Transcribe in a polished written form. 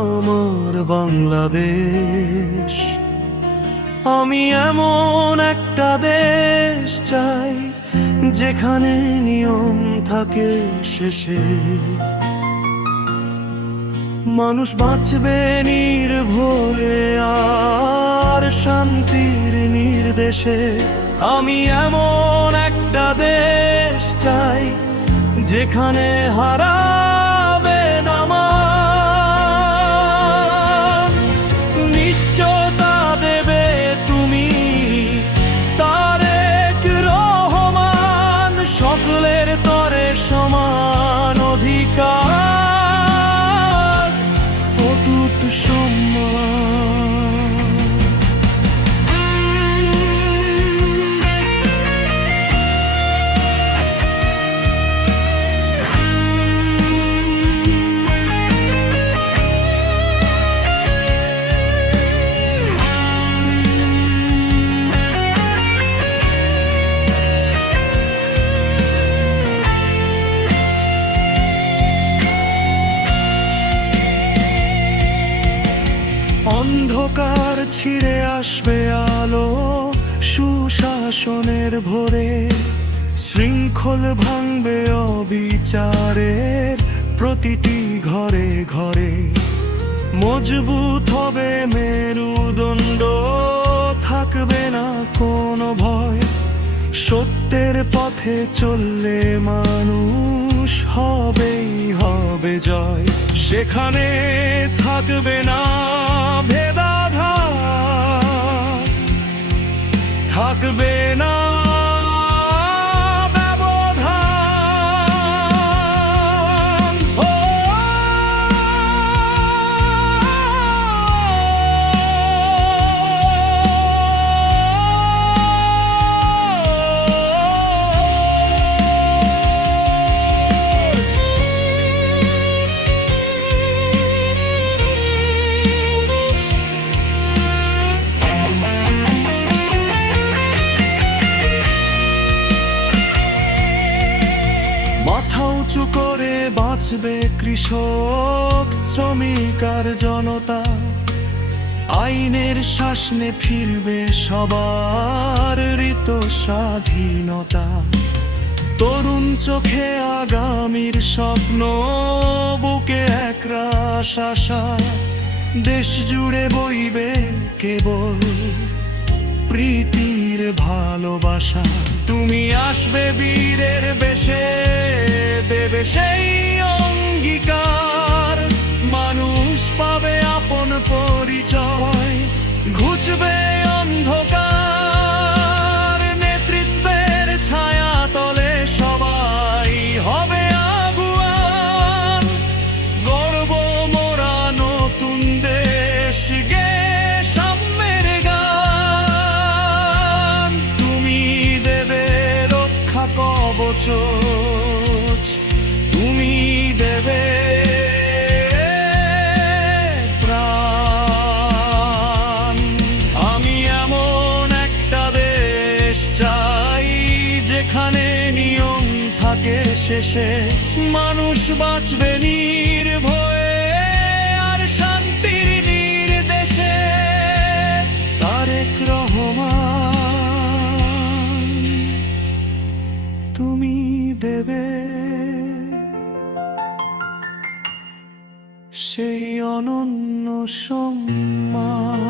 আমার বাংলাদেশ। আমি এমন একটা দেশ চাই যেখানে নিয়ম থাকে শেষে, মানুষ বাঁচবে নির্ভয়ে আর শান্তির নির্দেশে। আমি এমন একটা দেশ চাই যেখানে হারাবে না মান। নিশ্চয়তা দেবে তুমি তারেক রহমান, সকলের তরে সমান অধিকার, অটুট সম্মান। অন্ধকার ছিঁড়ে আসবে আলো সুশাসনের ভোরে, শৃঙ্খল ভাঙবে অবিচারের প্রতিটি ঘরে ঘরে। মজবুত হবে মেরুদণ্ড, থাকবে না কোনো ভয়। সত্যের পথে চললে মানুষ হবেই হবে জয়। সেখানে থাকবে না ভেদাঘাত, থাকবে না ব্যবধান। মাথা উঁচু করে বাঁচবে কৃষক শ্রমিক আর জনতা। আইনের শাসনে ফিরবে সবার ঋত স্বাধীনতা। তরুণ চোখে আগামীর স্বপ্ন, বুকে একরাশ আশা। দেশ জুড়ে বইবে কেবল প্রীতির ভালোবাসা। তুমি আসবে বীরের বেশে, দেবে সেই অঙ্গীকার। মানুষ পাবে আপন পরিচয়, ঘুচবে অন্ধকার। নেতৃত্বের ছায়া তলে সবাই হবে আগুয়ান। গর্ব মোরা নতুন দেশ গে সাম্যের গান। তুমি দেবে রক্ষা কবচ, তুমি দেবে প্রাণ। আমি এমন একটা দেশ চাই যেখানে নিয়ম থাকে শেষে, মানুষ বাঁচবে নির্ভয়ে আর শান্তির নির্দেশে। তারেক রহমান, তুমি দেবে সেই অনন্য সম্মান।